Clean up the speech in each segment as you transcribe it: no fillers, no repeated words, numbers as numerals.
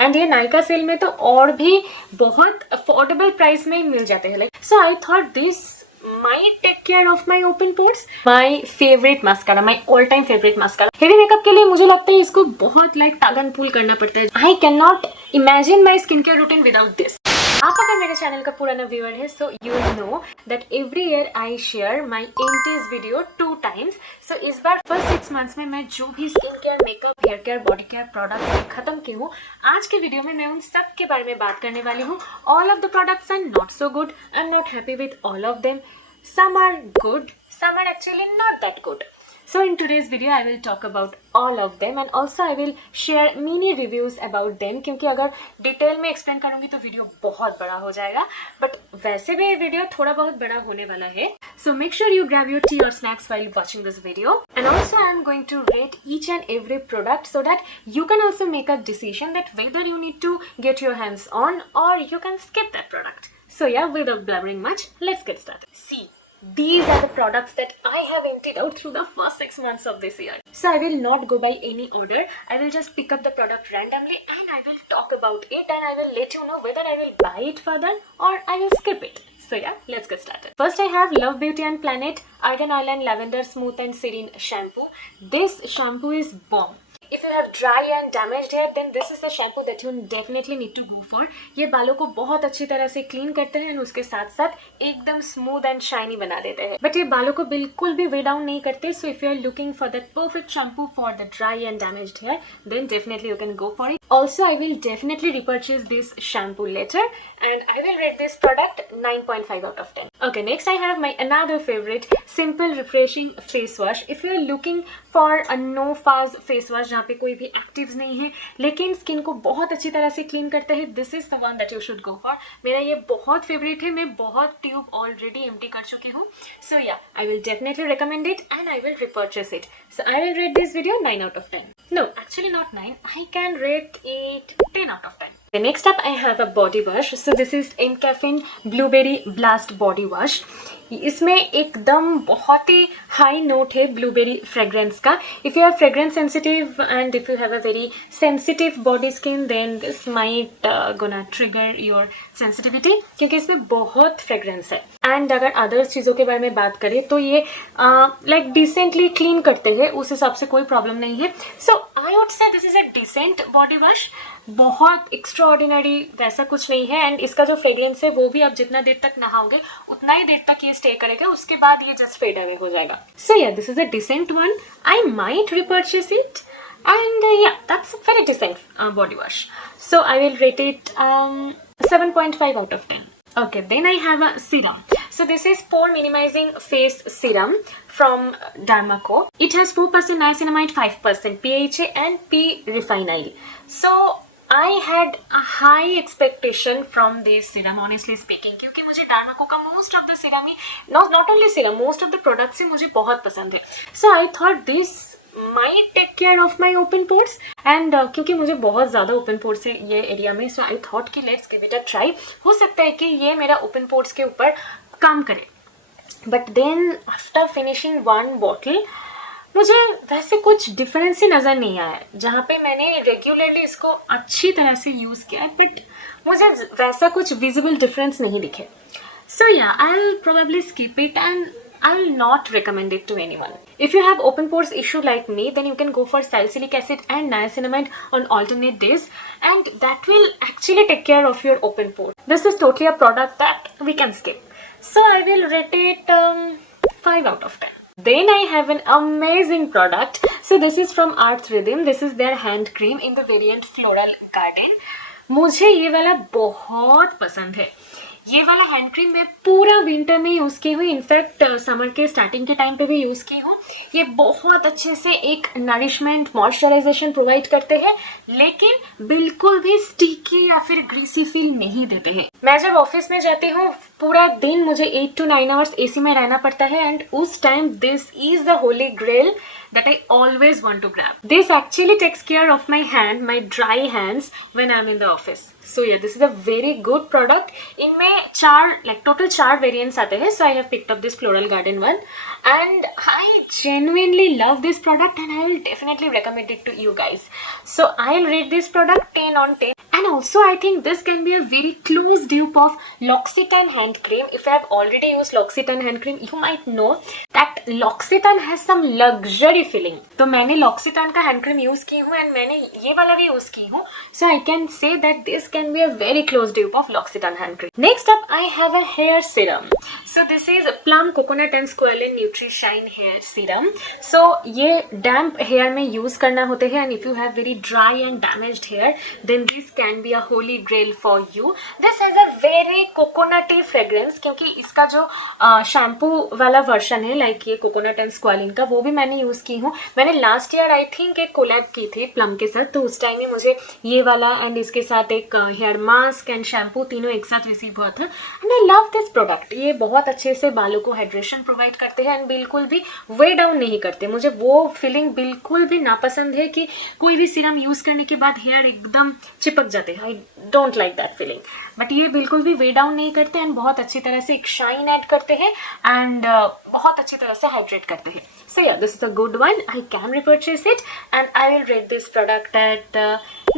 एंड ये नायका सेल में तो और भी बहुत अफोर्डेबल प्राइस में ही मिल जाते हैं. Like so I thought this might take care of my open pores. My favorite mascara, my all time favorite mascara. Heavy makeup के लिए मुझे लगता है इसको बहुत लाइक टागन पुल करना पड़ता है. I cannot imagine my skincare routine without this. आप अगर मेरे चैनल का पुराना व्यूअर है so you know that every year I share my empties video 2 times. So इस बार फर्स्ट 6 months में मैं जो भी skin care, makeup, hair care, body care products खत्म की हूँ, आज के वीडियो में मैं उन सब के बारे में बात करने वाली हूँ. All of the products are not so good, I am not happy with all of them. Some are good, some are actually not that good. So in today's video I will talk about all of them and also I will share mini reviews about them क्योंकि अगर डिटेल में एक्सप्लेन करूँगी तो वीडियो बहुत बड़ा हो जाएगा. बट वैसे भी ये वीडियो थोड़ा बहुत बड़ा होने वाला है. So make sure you grab your tea or snacks while watching this video. And also I am going to rate each and every product so that you can also make a decision that whether you need to get your hands on or you can skip that product. So yeah, without blabbering much, let's get started. See, these are the products that I have emptied out through the first 6 months of this year. So I will not go by any order. I will just pick up the product randomly and I will talk about it and I will let you know whether I will buy it further or I will skip it. So yeah, let's get started. First I have Love Beauty and Planet Argan Oil and Lavender Smooth and Serene Shampoo. This shampoo is bomb. If you have dry and damaged hair, then this is the shampoo that you definitely need to go for. ये बालों को बहुत अच्छी तरह से क्लीन करते हैं और उसके साथ साथ एकदम स्मूथ एंड शाइनी बना देते हैं. बट ये बालों को बिल्कुल भी वे डाउन नहीं करते. So if you are looking for that perfect shampoo for the dry and damaged hair, then definitely you can go for it. Also, I will definitely repurchase this shampoo later and I will rate this product 9.5 out of 10. Okay, next I have my another favorite Simple Refreshing Face Wash. If you are looking for a no fuzz face wash जहाँ पे कोई भी एक्टिव्स नहीं है लेकिन स्किन को बहुत अच्छी तरह से क्लीन करते हैं, this is the one that you should go for. मेरा ये बहुत फेवरेट है. मैं बहुत ट्यूब ऑलरेडी एम्प्टी कर चुकी हूँ. सो या, आई will definitely recommend it and I will repurchase it. So I will rate this video 9 out of 10. No, actually not 9. I can rate it 10 out of 10. The next up I have a body wash. So this is Encaffeine Blueberry Blast Body Wash. इसमें एकदम बहुत ही high note है blueberry fragrance का. If you are fragrance sensitive and if you have a very sensitive body skin then this might gonna trigger your sensitivity क्योंकि इसमें बहुत फ्रेग्रेंस है. एंड अगर अदर्स चीज़ों के बारे में बात करें तो ये लाइक डिसेंटली क्लीन करते हैं, उस हिसाब से कोई प्रॉब्लम नहीं है. So I would say this is a decent body wash. बहुत एक्स्ट्रा ऑर्डिनरी वैसा कुछ नहीं है एंड इसका जो फ्रेग्रेंस है वो भी आप जितना देर तक नहाओगे उतना ही देर तक ये स्टे करेगा, उसके बाद ये जस्ट फेड अवे हो जाएगा. So yeah, this is a decent one. I might repurchase it and yeah, that's a very decent body wash. So I will rate it 7.5 out of 10. Okay, then I have a serum. So this is pore minimizing face serum from Dermaco. It has 4% niacinamide, 5% PHA and P-refinyl. So I had a high expectation from this serum, honestly speaking, क्योंकि मुझे Dermaco का most of the serum he not only serum, most of the products ही मुझे बहुत पसंद है. So I thought this might take care of my open pores and क्योंकि मुझे बहुत ज़्यादा open pores है ये एरिया में, so I thought कि let's give it a try. हो सकता है कि ये मेरा open pores के ऊपर काम करे. But then after finishing one bottle मुझे वैसे कुछ डिफरेंस ही नज़र नहीं आया. जहाँ पे मैंने रेगुलरली इसको अच्छी तरह से यूज़ किया है बट मुझे वैसा कुछ विजिबल डिफरेंस नहीं दिखे. सो या, I will probably skip it and I will not recommend it to anyone. If you have open pores issue like me, then you can go for salicylic acid and niacinamide on alternate days and that will actually take care of your open pores. This is totally a product that we can skip. So I will rate it 5 out of 10. Then I have an amazing product. So this is from Arth Rhythm. This is their hand cream in the variant Floral Garden. मुझे ये वाला बहुत पसंद है. ये वाला hand cream मैं पूरा विंटर में यूज़ की हूँ, इनफैक्ट समर के स्टार्टिंग के टाइम पे भी यूज़ की हूँ. ये बहुत अच्छे से एक नरिशमेंट मॉइस्चराइजेशन प्रोवाइड करते हैं लेकिन बिल्कुल भी स्टिकी या फिर ग्रीसी फील नहीं देते हैं. मैं जब ऑफिस में जाती हूँ पूरा दिन मुझे 8 to 9 hours एसी में रहना पड़ता है एंड उस time this is the holy grail that I always want to grab. This actually takes care of my dry hands when I'm in the office. So yeah, this is a very good product. इनमें 4 variants आते हैं. So I have picked up this Floral Garden one. and I genuinely love this product and I will definitely recommend it to you guys. So I'll rate this product 10 on 10. And also I think this can be a very close dupe of L'Occitane hand cream. If you have already used L'Occitane hand cream, you might know that L'Occitane has some luxury feeling. तो मैंने L'Occitane का hand cream use की हूँ and मैंने ये वाला भी use की हूँ. So I can say that this can be a very close dupe of L'Occitane hand cream. Next up I have a hair serum. So this is Plum Coconut and Squalene Nutri-Shine hair serum. So ये damp hair में use करना होते हैं, and if you have very dry and damaged hair, then this can be a holy grail for you. This has a very coconutty fragrance क्योंकि इसका जो शैम्पू वाला वर्जन है, लाइक ये कोकोनट एंड स्क्वालिन का, वो भी मैंने यूज़ की हूँ. मैंने लास्ट ईयर आई थिंक एक कोलैब की थी प्लम के साथ, तो उस टाइम में मुझे ये वाला एंड इसके साथ एक हेयर मास्क एंड शैम्पू तीनों एक साथ रिसीव हुआ था. And I love this product. ये बहुत अच्छे से बालों को हाइड्रेशन प्रोवाइड करते हैं एंड बिल्कुल भी वे डाउन नहीं करते. मुझे वो फीलिंग बिल्कुल भी नापसंद है कि कोई भी सीरम यूज़ करने के बाद हेयर एकदम चिपक जाते हैं. I don't like that feeling. But ये बिल्कुल भी वे डाउन नहीं करते एंड बहुत अच्छी तरह से एक शाइन ऐड करते हैं एंड बहुत अच्छी तरह से हाइड्रेट करते हैं. So yeah this is a good one. I can repurchase it and I will rate this product at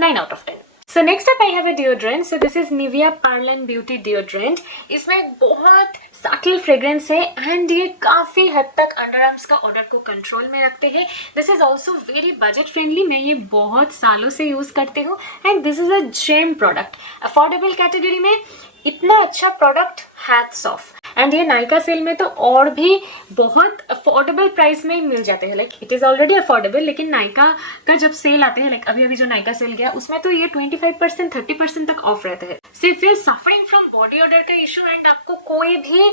9 out of 10. So next up I have a deodorant. So this is Nivea Parlin Beauty Deodorant. इसमें बहुत subtle fragrance है एंड ये काफ़ी हद तक underarms का odour को control में रखते हैं. This is also very budget friendly. मैं ये बहुत सालों से यूज़ करती हूँ and this is a gem product. Affordable category में इतना अच्छा प्रोडक्ट, हैट्स ऑफ. एंड ये नायका सेल में तो और भी बहुत अफोर्डेबल प्राइस में मिल जाते हैं. Like it is already affordable, लेकिन नायका का जब सेल आते हैं, लाइक अभी अभी जो नायका सेल गया उसमें तो ये 25% 30% तक ऑफ रहते हैं. So if you are suffering from body odour का इशू एंड आपको कोई भी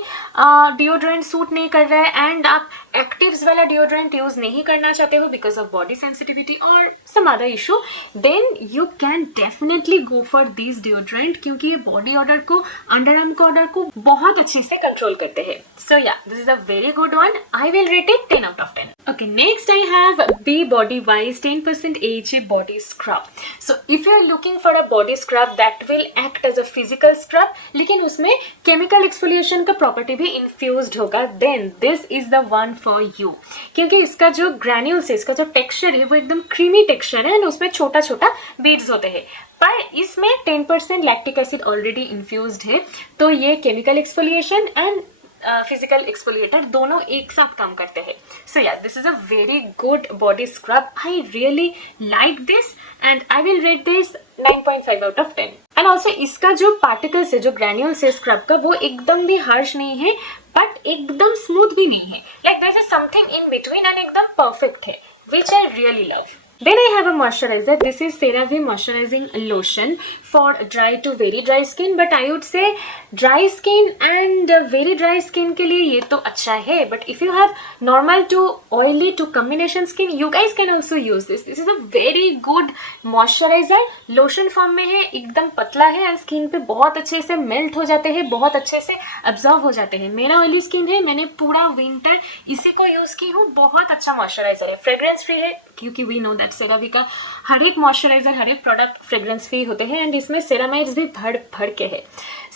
डिओड्रेंट सूट नहीं कर रहा है एंड आप एक्टिव्स वाला डिओड्रेंट यूज नहीं करना चाहते हो बिकॉज ऑफ बॉडी सेंसिटिविटी और some other issue, then you can definitely go for this deodorant क्योंकि ये बॉडी ऑर्डर को, अंडर आर्म का ऑर्डर को बहुत अच्छे से कंट्रोल करते हैं. So yeah this is a very good one. I will rate it 10 out of 10. Okay, next I have Be Body Wise 10% AHA body scrub. So if you are looking for a body scrub that will act as a physical scrub लेकिन उसमें chemical exfoliation का property भी infused होगा, then this is the one for you. क्योंकि इसका जो granules है, इसका जो texture है वो एकदम creamy texture है और उसमें छोटा छोटा beads होते हैं. पर इसमें 10% lactic acid already infused है, तो ये chemical exfoliation and physical exfoliator दोनों एक साथ काम करते हैं. So yeah this is a very good body scrub. I really like this and I will rate this 9.5 out of 10. And also इसका जो पार्टिकल्स है, जो ग्रैन्यूल्स है स्क्रब का, वो एकदम भी हार्श नहीं है बट एकदम स्मूथ भी नहीं है. Like there is something in between and एकदम परफेक्ट है, which I really love. Then I have a moisturizer. This is CeraVe moisturizing lotion for dry to very dry skin. But I would say dry skin and very dry skin के लिए ये तो अच्छा है. But if you have normal to oily to combination skin, you guys can also use this. This is a very good moisturizer. Lotion form में है, एकदम पतला है and skin पे बहुत अच्छे से melt हो जाते हैं, बहुत अच्छे से absorb हो जाते हैं. मेरा oily skin है, मैंने पूरा winter इसी को use की हूँ. बहुत अच्छा moisturizer है, fragrance free है क्योंकि we know that CeraVe का हर एक मॉइस्चराइजर, हर एक प्रोडक्ट फ्रेग्रेंस फ्री होते हैं एंड इसमें सेरामाइड्स भी भर भर के है.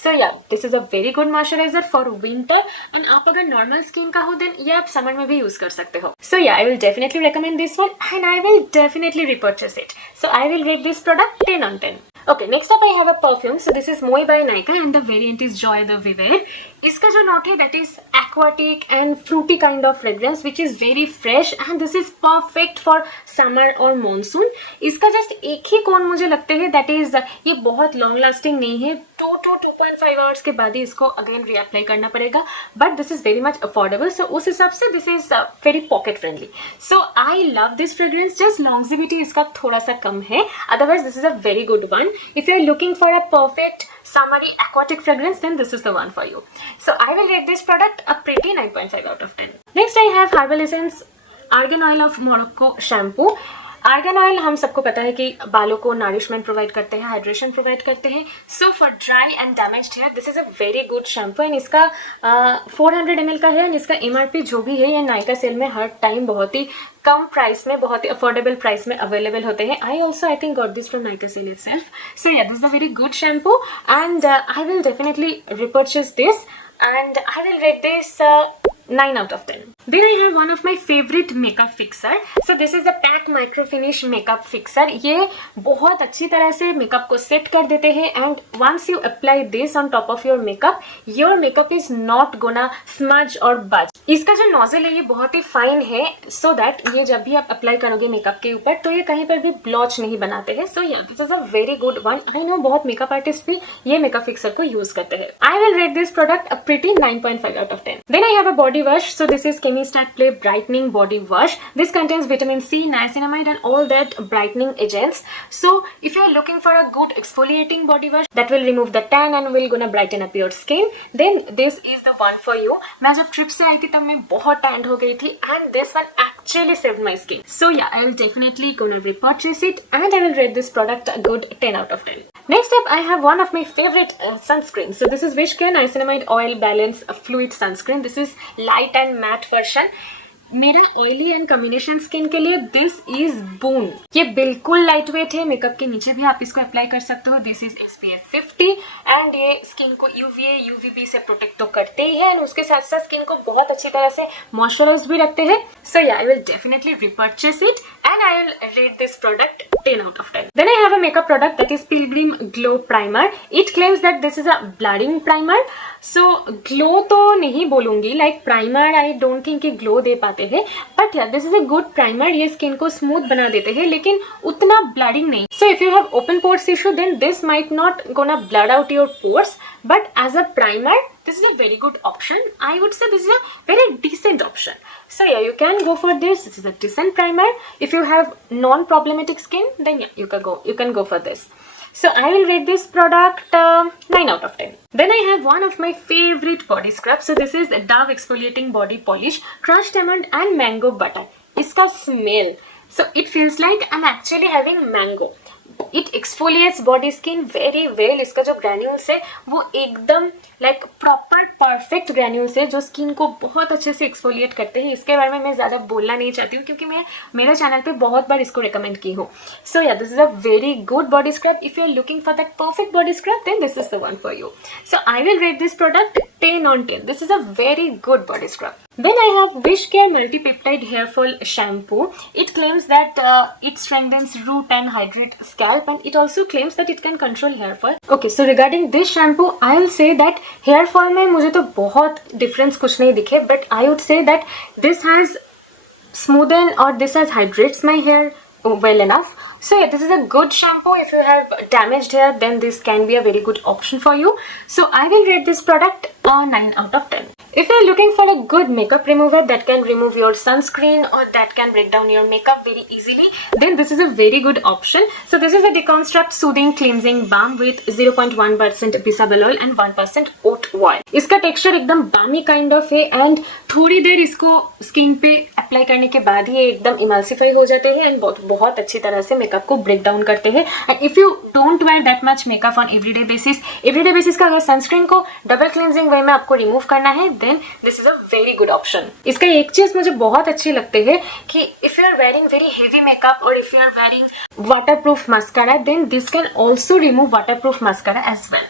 So yeah this is a very good moisturiser for winter and आप अगर नॉर्मल स्किन का हो देन ये आप समर में भी यूज कर सकते हो. सो या आई will definitely recommend this one and I will definitely repurchase it. So I will rate this product 10 on 10. Okay, next up I have a perfume. So this is Moi by Nykaa and the variant is Joy the Vivair. इसका जो नोट है that is aquatic and fruity kind of fragrance which is very fresh and this is perfect for summer or monsoon. इसका जस्ट एक ही कौन मुझे लगते हैं that is ये बहुत long lasting नहीं है. 2 to 2.5 hours के बाद ही इसको अगेन रीअप्लाई करना पड़ेगा. But this is very much affordable, so उस हिसाब से this is very pocket friendly. So I love this fragrance. Just longevity इसका थोड़ा सा कम है, otherwise this is a very good one. If you are looking for a perfect summery aquatic fragrance, then this is the one for you. So I will rate this product a pretty 9.5 out of 10. Next I have Herbal Essence Argan Oil of Morocco shampoo. Argan oil हम सबको पता है कि बालों को nourishment provide करते हैं, hydration provide करते हैं. So for dry and damaged hair this is a very good shampoo and इसका 400 ml का है एंड इसका MRP जो भी है ये नायका सेल में हर टाइम बहुत ही कम प्राइस में, बहुत ही अफोर्डेबल प्राइस में अवेलेबल होते हैं. I think got this from Nykaa sale itself. So yeah this is a very good shampoo and I will definitely repurchase this and I will rate this 9 out of 10. Then I have one of my favorite makeup fixer. So this is the PAC Micro Finish Makeup Fixer. ये बहुत अच्छी तरह से मेकअप को सेट कर देते हैं and once you apply this on top of your makeup is not gonna smudge or budge. इसका जो नोजल है ये बहुत ही फाइन है so that ये जब भी आप अप्लाई करोगे मेकअप के ऊपर तो ये कहीं पर भी ब्लॉच नहीं बनाते हैं. So yeah, this is a very good one. I know बहुत मेकअप आर्टिस्ट भी ये मेकअप फिक्सर को यूज करते हैं. I will rate this product a pretty 9.5 out of 10. Then I have a body wash. So this is Chemistat Play Brightening Body Wash. This contains vitamin C, niacinamide and all that brightening agents. So if you are looking for a good exfoliating body wash that will remove the tan and will gonna brighten up your skin, then this is the one for you. मैं जब ट्रिप से आई थी तब मैं बहुत टैंड हो गई थी and this one actually saved my skin. So yeah, I will definitely gonna repurchase it and I will rate this product a good 10 out of 10. Next up, I have one of my favorite sunscreen. So this is Wishcare Niacinamide Oil Balance Fluid Sunscreen. This is light and matte version. मेरा oily and combination skin के लिए this is बून. ये बिल्कुल light weight है, मेकअप के नीचे भी आप इसको अप्लाई कर सकते हो. दिस इज SPF 50 एंड ये स्किन को UVA UVB से प्रोटेक्ट तो करते ही है एंड उसके साथ साथ स्किन को बहुत अच्छी तरह से मॉइस्चराइज भी रखते हैं. सो या आई will definitely repurchase it and I will rate this product 10 out of 10. Then I have a makeup product that is Pilgrim Glow Primer. It claims that this is a blurring primer. So glow तो नहीं बोलूंगी, like primer I don't think कि glow दे पाते हैं, but yeah this is a good primer. ये स्किन को स्मूथ बना देते हैं लेकिन उतना ब्लडिंग नहीं. So if you have open pores issue then this might not gonna blur out your pores, but as a primer this is a very good option. I would say this is a very decent option. So yeah, you can go for this. This is a decent primer. If you have non-problematic skin, then yeah, you can go for this. So I will rate this product 9 out of 10. Then I have one of my favorite body scrub. So this is Dove Exfoliating Body Polish, Crushed Almond and Mango Butter. इसका smell, so it feels like I'm actually having mango. It exfoliates body skin very well. इसका जो ग्रैन्यूल्स है वो एकदम like proper perfect granules है जो स्किन को बहुत अच्छे से एक्सफोलिएट करते हैं. इसके बारे में मैं ज़्यादा बोलना नहीं चाहती हूँ क्योंकि मैं मेरे चैनल पे बहुत बार इसको रिकमेंड की हूँ. So yeah this is a very good body scrub. If you are looking for that perfect body scrub then this is the one for you. So I will rate this product 10 on 10. This is a very good body scrub. Then I have Wishcare Multi-Peptide Hair Fall Shampoo. It claims that it strengthens root and hydrate scalp and it also claims that it can control hair fall. Okay, so regarding this shampoo, I will say that hair fall में मुझे तो बहुत difference कुछ नहीं दिखे, but I would say that this has smoothen or this has hydrates my hair well enough. So yeah, this is a good shampoo. If you have damaged hair then this can be a very good option for you. So I will rate this product 9 out of 10. If you are looking for a good makeup remover that can remove your sunscreen or that can break down your makeup very easily, then this is a very good option. So this is a Deconstruct Soothing Cleansing Balm with 0.1% bisabolol oil and 1% oat oil. इसका टेक्सचर एकदम बामी kind of है एंड थोड़ी देर इसको स्किन पे अप्लाई करने के बाद ही ये एकदम इमल्सिफाई हो जाते हैं एंड बहुत अच्छी तरह से मेकअप को ब्रेक डाउन करते हैं. And if you don't wear that much makeup on everyday basis का अगर सनस्क्रीन को डबल क्लींजिंग वे में आपको रिमूव करना है then this is a very good option. इसका एक चीज मुझे बहुत अच्छी लगती है कि if you are wearing very heavy makeup और if you are wearing waterproof mascara then this can also remove waterproof mascara as well.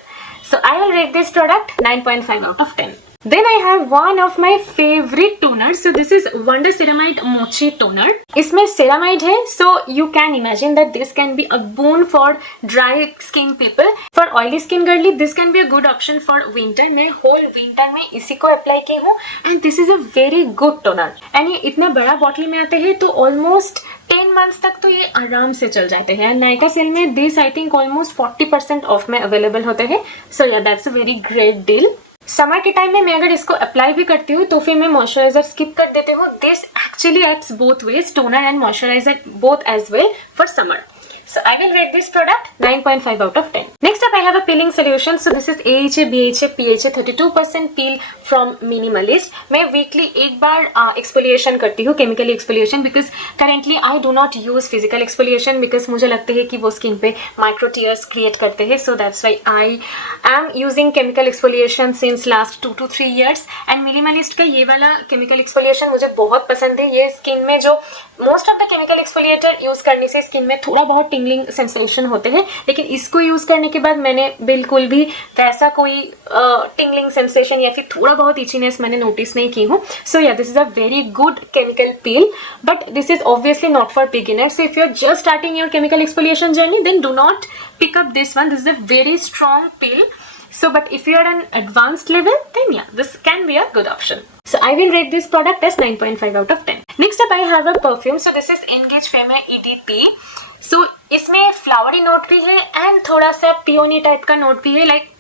So I will rate this product 9.5 out of 10. Then I have one of my favorite toners. So this is Wonder Ceramide Mochi Toner. इसमें ceramide है, so you can imagine that this can be a boon for dry skin people. For oily skin girly, this can be a good option for winter. मैं whole winter में इसी को apply की हूँ and this is a very good toner. And ये इतना बड़ा बॉटल में आते हैं तो almost 10 months तक तो ये आराम से चल जाते हैं. नायका सेल में दिस आई थिंक ऑलमोस्ट 40% ऑफ में अवेलेबल होते हैं. So yeah that's a very great deal. Summer के टाइम में मैं अगर इसको अप्लाई भी करती हूँ तो फिर मैं मॉइस्चराइजर स्किप कर देती हूँ. This actually acts both ways, toner and moisturiser both as well for summer. So I will rate this product 9.5 out of 10. Next up I have a peeling solution. So this is AHA, BHA, PHA 32% peel from Minimalist. मैं weekly एक बार एक्सफोलिएशन करती हूँ, chemically exfoliation, because currently I do not use physical exfoliation because मुझे लगता है कि वो स्किन पे माइक्रो टीयर्स क्रिएट करते हैं. So that's why I am using chemical exfoliation since last 2 to 3 years. एंड मिनिमलिस्ट का ये वाला केमिकल एक्सफोलिएशन मुझे बहुत पसंद है. ये स्किन में जो most of the chemical exfoliator use करने से स्किन में थोड़ा बहुत टिंगलिंग सेंसेशन होते हैं, लेकिन इसको यूज करने करने के बाद मैंने बिल्कुल भी वैसा कोई टिंगलिंग सेंसेशन या फिर थोड़ा बहुत इचीनेस मैंने नोटिस नहीं की हूँ. So yeah this is a very good chemical peel, but this is obviously not for beginners. If you are just starting your chemical exfoliation journey, then do not pick up this one. This is a very strong peel. So but if you are an advanced level, then yeah, this can be a good option. So I will rate this product as 9.5 out of 10. Next up I have a perfume. So this is Engage Femme EDP. So इसमें flowery note भी है एंड थोड़ा सा peony type का नोट भी है, like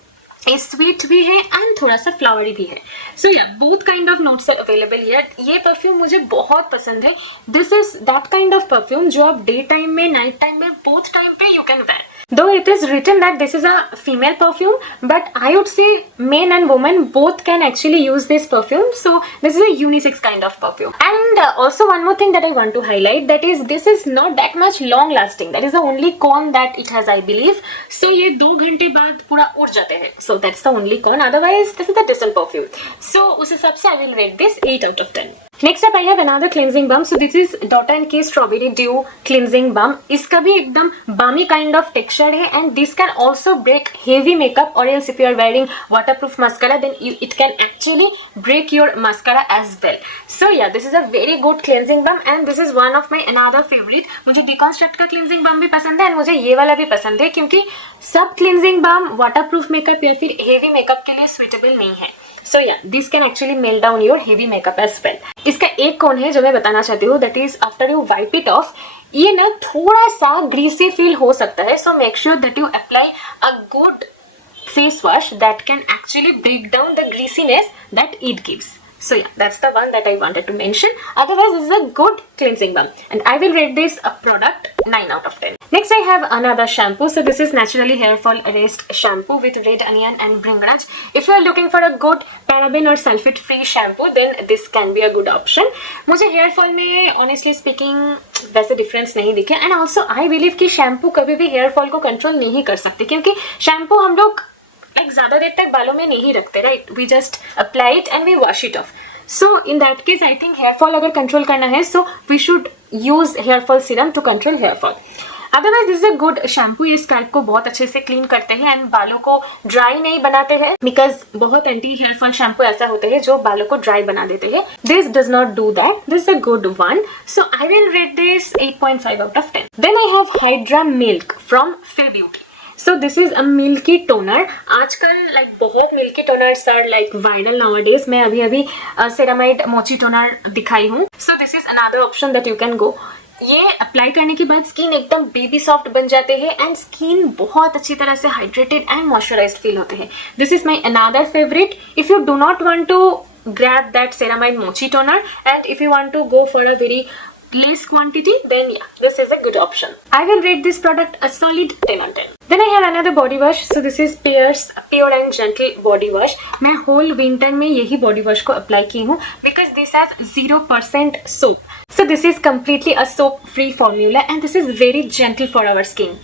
sweet भी है एंड थोड़ा सा फ्लावरी भी है. So yeah both kind of notes are available here. ये परफ्यूम मुझे बहुत पसंद है. This is that kind of perfume जो आप डे टाइम में, नाइट टाइम में, बोथ टाइम पे you can wear. Though it is written that this is a female perfume, but I would say men and women both can actually use this perfume. So this is a unisex kind of perfume. And also one more thing that I want to highlight, that is this is not that much long lasting. That is the only con that it has, I believe. So ये 2 घंटे बाद पूरा उड़ जाते हैं. So that's the only con. Otherwise this is a decent perfume. So उस हिसाब से I will rate this 8 out of 10. Next up I have another cleansing balm. So this is Dot & Key Strawberry Dew cleansing balm. इसका भी एकदम balmy kind of texture है and this can also break heavy makeup, or else if you are wearing waterproof mascara then it can actually break your mascara as well. So yeah, this is a very good cleansing balm and this is one of my another favorite. मुझे Deconstruct का cleansing balm भी पसंद है and मुझे ये वाला भी पसंद है क्योंकि सब cleansing balm waterproof makeup या फिर heavy makeup के लिए suitable नहीं है. So yeah, this can actually melt down your heavy makeup as well. इसका एक कौन है जो मैं बताना चाहती हूँ, that is after you wipe it off, ये ना थोड़ा सा greasy feel हो सकता है. So make sure that you apply a good face wash that can actually break down the greasiness that it gives. So yeah, that's the one that I wanted to mention. Otherwise, this is a good cleansing balm and I will rate this a product 9 out of 10. Next I have another shampoo. So this is Naturally Hair Fall Arrest shampoo with Red Onion and Bringraj. If you are looking for a good paraben or sulfate free shampoo, then this can be a good option. मुझे hair fall में honestly speaking वैसे डिफरेंस नहीं दिखे and also I believe कि शैम्पू कभी भी hair fall को कंट्रोल नहीं कर सकते क्योंकि शैम्पू हम लोग एक ज़्यादा देर तक बालों में नहीं रखते, right. We just apply it and we wash it off. So in that case I think hair fall अगर कंट्रोल करना है so we should use hair fall serum to control hair fall. Otherwise this is a good shampoo. ये scalp को बहुत अच्छे से क्लीन करते हैं एंड बालों को ड्राई नहीं बनाते हैं बिकॉज बहुत एंटी हेयर फॉल शैम्पू ऐसा होते हैं जो बालों को ड्राई बना देते हैं. This does not do that. This is a good one. So I will rate this 8.5 out of 10. Then I have hydra milk from Fae beauty. So this is a milky toner. आजकल like बहुत milky toners are like viral nowadays. मैं अभी ceramide mochi toner दिखाई हूँ. So this is another option that you can go. ये अप्लाई करने के बाद स्किन एकदम बेबी सॉफ्ट बन जाते हैं एंड स्किन बहुत अच्छी तरह से हाइड्रेटेड एंड मॉइस्चराइज्ड फील होते हैं. This is my another favourite. If you do not want to grab that ceramide mochi toner and if you want to go for a very less quantity, then yeah, this is a good option. I will rate this product a solid 10 on 10. Then I have another body wash. So this is Pears Pure and Gentle body wash. मैं whole winter में यही body wash को apply की हूँ because this has 0% soap. So this is completely a soap free formula and this is very gentle for our skin.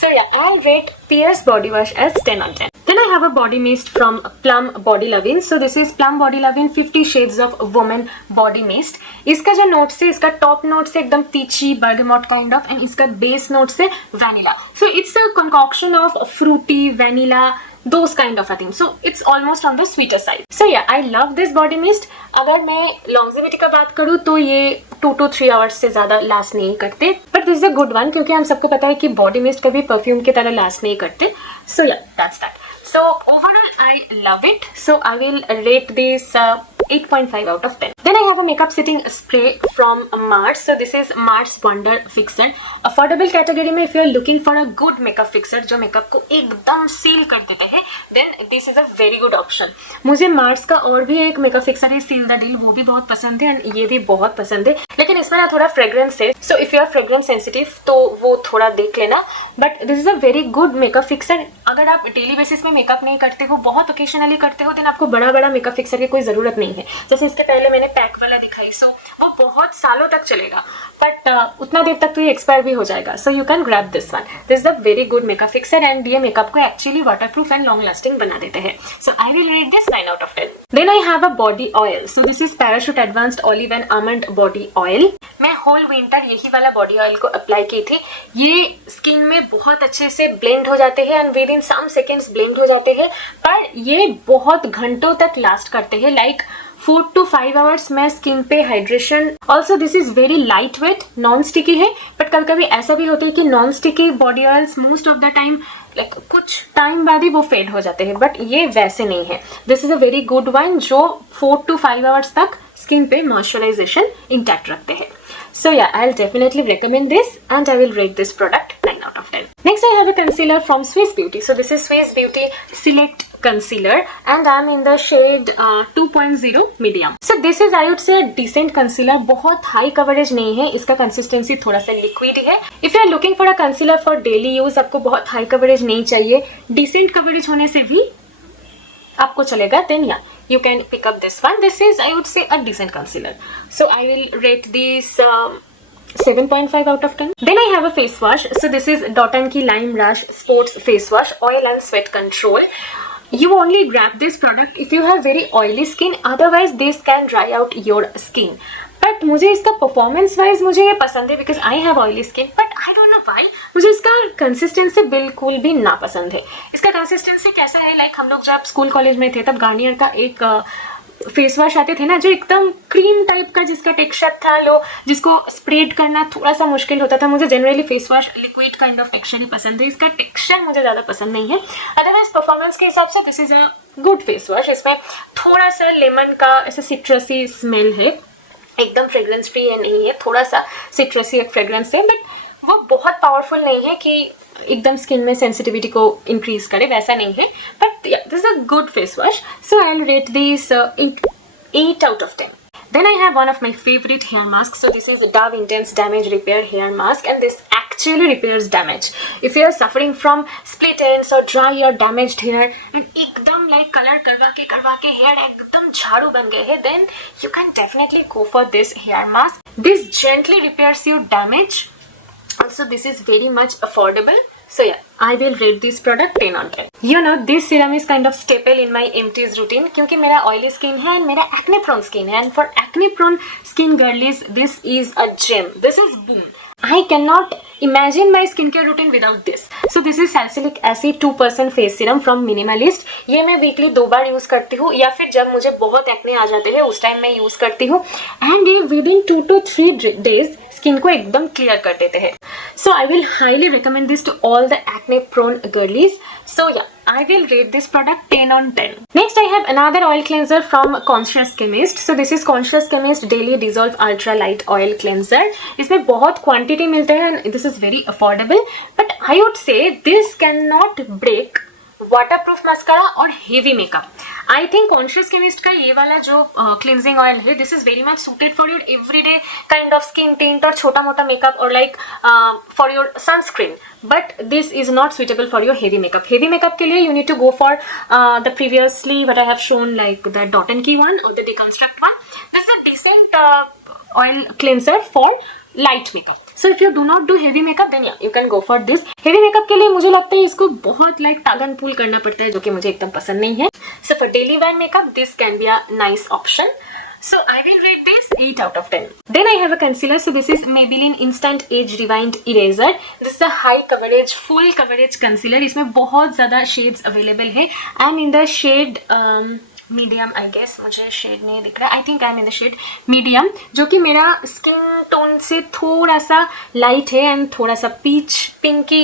So yeah, I'll rate Pears body wash as 10 on 10. Then I have a body mist from Plum Body Lovin'. So this is Plum Body Lovin' 50 Shades of Woman body mist. इसका जो नोट से, इसका top note से एकदम तीची bergamot kind of and इसका base note से vanilla. So it's a concoction of fruity, vanilla, those kind of a thing. So it's almost on the sweeter side. So yeah, I love this body mist. अगर मैं longevity का बात करूँ तो ये 2 to 3 hours से ज़्यादा लास्ट नहीं करते. But this is a good one क्योंकि हम सबको पता है कि body mist कभी perfume की तरह लास्ट नहीं करते. So yeah, that's that. So overall I love it. So I will rate this 8.5 out of 10. Then I have a makeup setting spray from Mars. So this is Mars Wonder Fixer. Affordable category में if you are looking for a good makeup fixer जो makeup को एकदम seal कर देते हैं, then this is a very good option. मुझे Mars का और भी एक makeup fixer है Seal the Deal, वो भी बहुत पसंद है and ये भी बहुत पसंद है, लेकिन इसमें ना थोड़ा fragrance है. So if you are fragrance sensitive तो वो थोड़ा देख लेना. But this is a very good makeup fixer. अगर आप डेली बेसिस में मेकअप नहीं करते हो, बहुत ओकेशनली करते हो, देन आपको बड़ा बड़ा मेकअप फिक्सर की कोई ज़रूरत नहीं है. जैसे इसके पहले मैंने पैक वाला दिखाई, सो वो बहुत सालों तक चलेगा बट उतना देर तक तो ये एक्सपायर भी हो जाएगा. So you can grab this one. This is a very good makeup fixer and ये मेकअप को actually waterproof and long lasting बना देते हैं. So I will rate this 9 out of 10. Then I have a body oil. So this is Parachute Advanced Olive and Almond Body Oil. मैं whole winter यही वाला body oil को अप्लाई की थी. ये स्किन में बहुत अच्छे से ब्लेंड हो जाते हैं and within some seconds blend हो जाते हैं, पर ये बहुत घंटों तक लास्ट करते हैं, लाइक 4 to 5 आवर्स में स्किन पे hydration. Also this is very light weight, non sticky है, बट कभी कभी ऐसा भी होता है कि non sticky body oils most of the time like कुछ टाइम बाद ही वो फेड हो जाते हैं, बट ये वैसे नहीं है. This is a very good one जो 4 to 5 आवर्स तक स्किन पे मॉइस्चराइजेशन इंटैक्ट रखते हैं. So yeah, I'll definitely recommend this and I will rate this product 9 out of 10. Next I have a concealer from Swiss Beauty. So this is Swiss Beauty Select Concealer and I'm in the shade 2.0 medium. So this is I would say a decent concealer. बहुत high coverage नहीं है, इसका consistency थोड़ा सा liquid है. If you are looking for a concealer for daily use, आपको बहुत high coverage नहीं चाहिए, decent coverage होने से भी आपको चलेगा, then yeah, you can pick up this one. This is I would say a decent concealer. So I will rate this 7.5 out of 10. Then I have a face wash. So this is Dot & Key Lime Rush Sports Face Wash, Oil and Sweat Control. You only grab this product if you have very oily skin, otherwise this can dry out your skin. But मुझे इसका performance wise मुझे ये पसंद है because I have oily skin, but I don't know why मुझे इसका कंसिस्टेंसी बिल्कुल भी ना पसंद है. इसका कंसिस्टेंसी कैसा है, लाइक हम लोग जब स्कूल कॉलेज में थे तब गार्नियर का एक फेस वॉश आते थे ना जो एकदम क्रीम टाइप का जिसका टेक्सचर था लो, जिसको स्प्रेड करना थोड़ा सा मुश्किल होता था. मुझे generally face wash liquid kind of texture ही पसंद है, इसका टेक्सचर मुझे ज़्यादा पसंद नहीं है. अदरवाइज परफॉर्मेंस के हिसाब से this is a good face wash. इसमें थोड़ा सा लेमन का ऐसा सिट्रसी स्मेल है, एकदम फ्रेग्रेंस फ्री है नहीं है, थोड़ा सा सिट्रसी एक फ्रेग्रेंस है, बट वो बहुत पावरफुल नहीं है कि एकदम स्किन में सेंसिटिविटी को इंक्रीज करे, वैसा नहीं है. But this is a good face wash, so I will rate this 8 out of 10. Then I have one of my favorite hair masks. So this is Dove Intense Damage Repair Hair Mask and this actually repairs damage. If you are suffering from split ends or dry or damaged hair and एकदम like color करवा के hair एकदम झाड़ू बन गए हैं, then you can definitely go for this hair mask. This gently repairs your damage. Also this is very much affordable. So yeah, I will rate this product 10 on 10. You know, this serum is kind of staple in my empties routine क्योंकि मेरा oily skin है and मेरा acne prone skin है, and for acne prone skin girlies this is a gem. This is boom. I cannot imagine my skincare routine without this. So this is salicylic acid 2% face serum from Minimalist. ये मैं वीकली 2 बार यूज करती हूँ या फिर जब मुझे बहुत एक्ने आ जाते हैं उस टाइम मैं यूज करती हूँ, एंड ये विद इन 2 to 3 days स्किन को एकदम क्लियर कर देते हैं. So I will highly recommend this to all the acne prone girlies. So yeah, I will rate this product 10 on 10. Next I have another oil cleanser from Conscious Chemist. So this is Conscious Chemist Daily Dissolve Ultra Light Oil Cleanser. इसमें बहुत क्वांटिटी मिलते हैं and this is very affordable. But I would say this cannot break waterproof mascara और heavy makeup. I think conscious chemist का ये वाला जो cleansing oil है, this is very much suited for your everyday kind of skin tint और छोटा मोटा makeup और like for your sunscreen, but this is not suitable for your heavy makeup. Heavy makeup के लिए you need to go for the previously what I have shown like the dot and की वन और the deconstruct one. This is a decent oil cleanser for light makeup. So if you do not do heavy makeup then yeah you can go for this. Heavy makeup के लिए मुझे लगता है इसको बहुत like tug and pull करना पड़ता है जो कि मुझे एकदम पसंद नहीं है. So for daily wear makeup this can be a nice option. So I will rate this 8 out of 10. Then I have a concealer. So this is Maybelline Instant Age Rewind Eraser. This is a high coverage, full coverage concealer. इसमें बहुत ज़्यादा shades available है and in the shade medium, I guess मुझे shade नहीं दिख रहा, I think I am in the shade medium, जो कि मेरा स्किन टोन से थोड़ा सा लाइट है एंड थोड़ा सा पीच पिंकी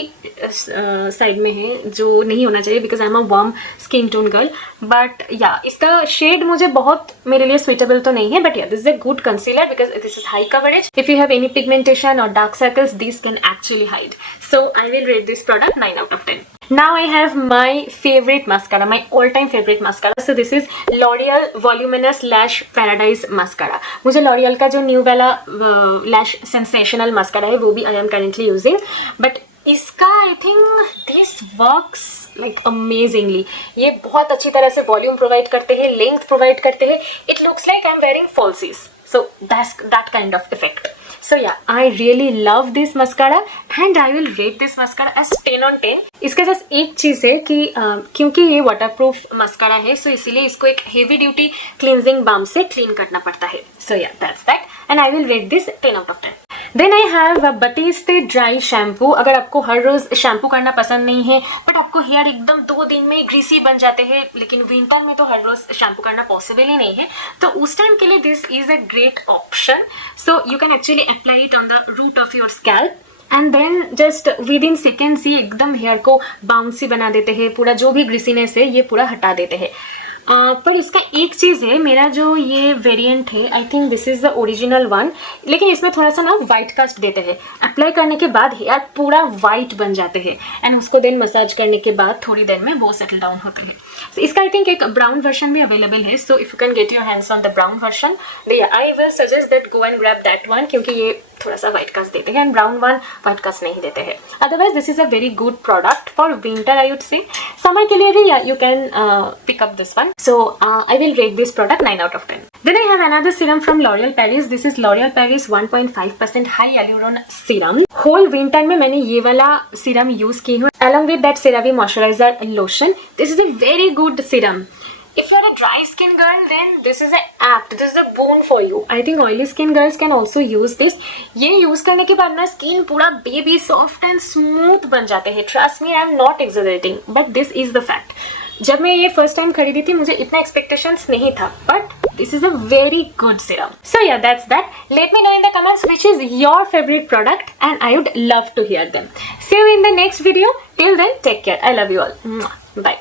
साइड में है, जो नहीं होना चाहिए because I am a warm skin tone girl. But या इसका शेड मुझे बहुत मेरे लिए सुइटेबल तो नहीं है, but yeah this is a good concealer because this is high coverage. If you have any pigmentation और dark circles this can actually hide. So I will rate this product 9 out of 10. Now I have my favorite mascara, my all-time favorite mascara. So this is L'Oreal Voluminous Lash Paradise Mascara. मुझे L'Oreal का जो न्यू वाला Lash Sensational Mascara है वो भी I am currently using. But इसका I think this works like amazingly. ये बहुत अच्छी तरह से वॉल्यूम प्रोवाइड करते हैं, लेंथ प्रोवाइड करते हैं. It looks like I'm wearing falsies. So that's that kind of effect. So yeah, I really love this mascara and I will rate this mascara as 10 on 10. इसका जस्ट एक चीज़ है कि क्योंकि ये वाटरप्रूफ मस्कारा है सो इसीलिए इसको एक हेवी ड्यूटी क्लींजिंग बाम से क्लीन करना पड़ता है. So yeah that's that and I will rate this 10 out of 10. Then I have Batiste dry shampoo. अगर आपको हर रोज शैम्पू करना पसंद नहीं है बट आपको हेयर एकदम 2 दिन में ग्रीसी बन जाते हैं, लेकिन विंटर में तो हर रोज शैम्पू करना पॉसिबल ही नहीं है, तो उस टाइम के लिए this is a great option. So you can actually apply it on the root of your scalp and then just within seconds ये एकदम हेयर को बाउंसी बना देते हैं, पूरा जो भी ग्रीसीनेस है ये पूरा हटा देते हैं. पर इसका एक चीज़ है, मेरा जो ये वेरिएंट है I think this is the original one, लेकिन इसमें थोड़ा सा ना वाइट कास्ट देते हैं. अप्लाई करने के बाद हेयर पूरा वाइट बन जाते हैं एंड उसको देन मसाज करने के बाद थोड़ी देर में वो सेटल डाउन होते हैं. So, इसका आई थिंक एक ब्राउन वर्जन भी अवेलेबल है. So if you can get your hands on the brown version I will suggest that go and grab that one, क्योंकि ये थोड़ा सा वाइट कास्ट देते हैं and brown one white cast नहीं देते हैं. Otherwise this is a very good product for winter I would say. Summer के लिए भी you can pick up this one. So I will rate this product 9 out of 10. Then I have another serum from L'Oreal Paris. This is L'Oreal Paris 1.5% Hyaluron Serum. Whole winter में मैंने ये वाला serum use की हूँ along with that CeraVe moisturizer lotion. This is a very good serum. If you are a dry skin girl, then this is a apt. This is a boon for you. I think oily skin girls can also use this. ये use करने के बाद ना skin पूरा baby soft and smooth बन जाते हैं. Trust me, I am not exaggerating, but this is the fact. जब मैं ये फर्स्ट टाइम खरीदी थी मुझे इतना एक्सपेक्टेशंस नहीं था, but this is a very good serum. So yeah that's that. Let me know in the comments which is your favourite product and I would love to hear them. See you in the next video. Till then take care. I love you all. Bye.